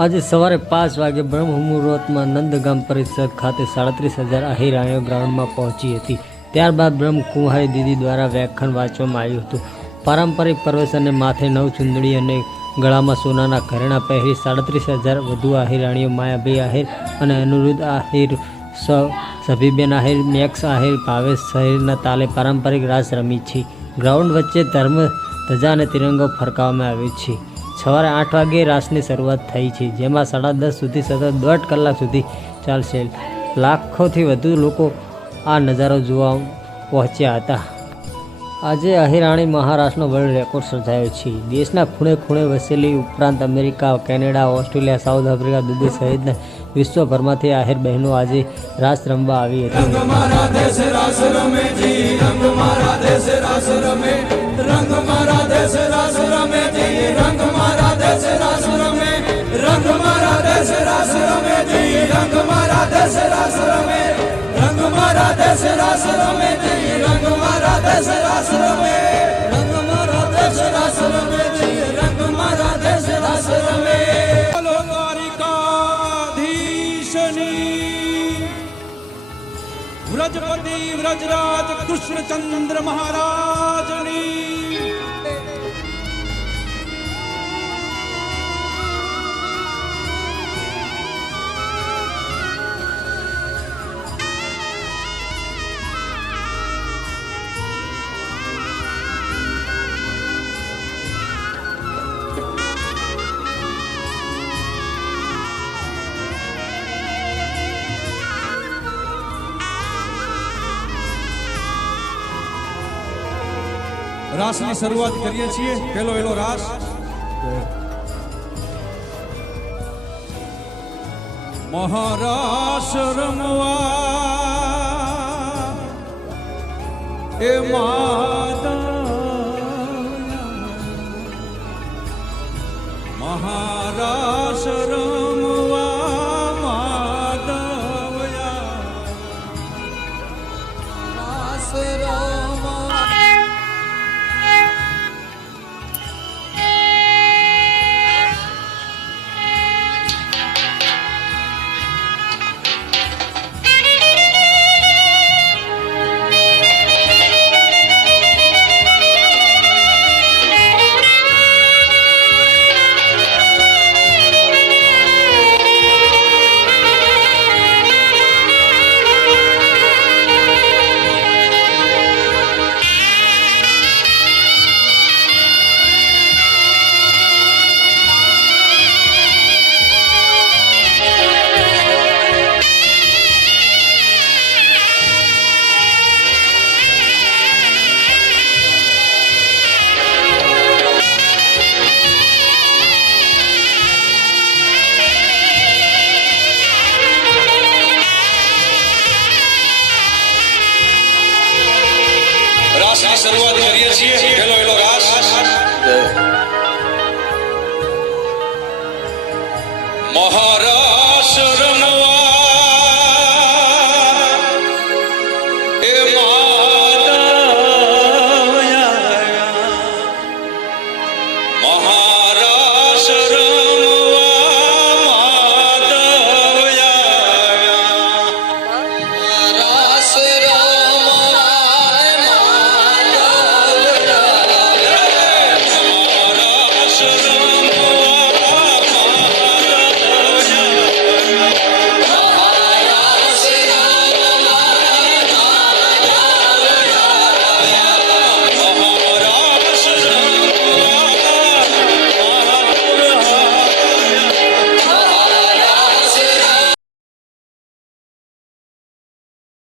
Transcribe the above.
આજે સવારે 5 વાગે બ્રહ્મ મુહૂર્તમાં નંદગામ પરિષદ ખાતે 37,000 આહિરાણીઓ ગ્રાઉન્ડમાં પહોંચી હતી। ત્યારબાદ બ્રહ્મ કુંવારી દીદી દ્વારા વ્યાખ્યાન વાંચવામાં આવ્યું હતું। પારંપરિક પરવેશ અને માથે નવ ચુંદડી અને ગળામાં સોનાના ઘરેણાં પહેરી 37,000 વધુ આહિરાણીઓ માયાભાઈ આહિર અને અનિરુદ્ધ આહિર, સભીબેન આહિર, મેક્સ આહિર, ભાવેશ આહિરના તાલે પારંપરિક રાસ રમી છે। ગ્રાઉન્ડ વચ્ચે ધર્મ ધજા અને તિરંગો ફરકાવવામાં આવ્યો છે। સવારે 8 વાગે રાસની શરૂઆત થઈ છે, જેમાં 10:30 સુધી સતત 1.5 કલાક સુધી ચાલશે। લાખોથી વધુ લોકો આ નજારો જોવા પહોંચ્યા હતા। આજે આહિરાણી મહારાષ્ટ્રનો વર્લ્ડ રેકોર્ડ સર્જાયો છે। દેશના ખૂણે ખૂણે વસેલી ઉપરાંત America, Canada, Australia, south Africa, Dubai સહિતના વિશ્વભરમાંથી આહિર બહેનો આજે રાસ રમવા આવી હતી। વ્રજપતિ વ્રજરાજ કૃષ્ણચંદ્ર મહારાજની રાસની શરૂઆત કરીએ છીએ। પહેલો એલો રાસ મહારાસ રમવા એ મહારાસ રમવા માધવયા રાસ શરૂઆત કરીએ છીએ। પહેલો એલો રાસ મહારાજ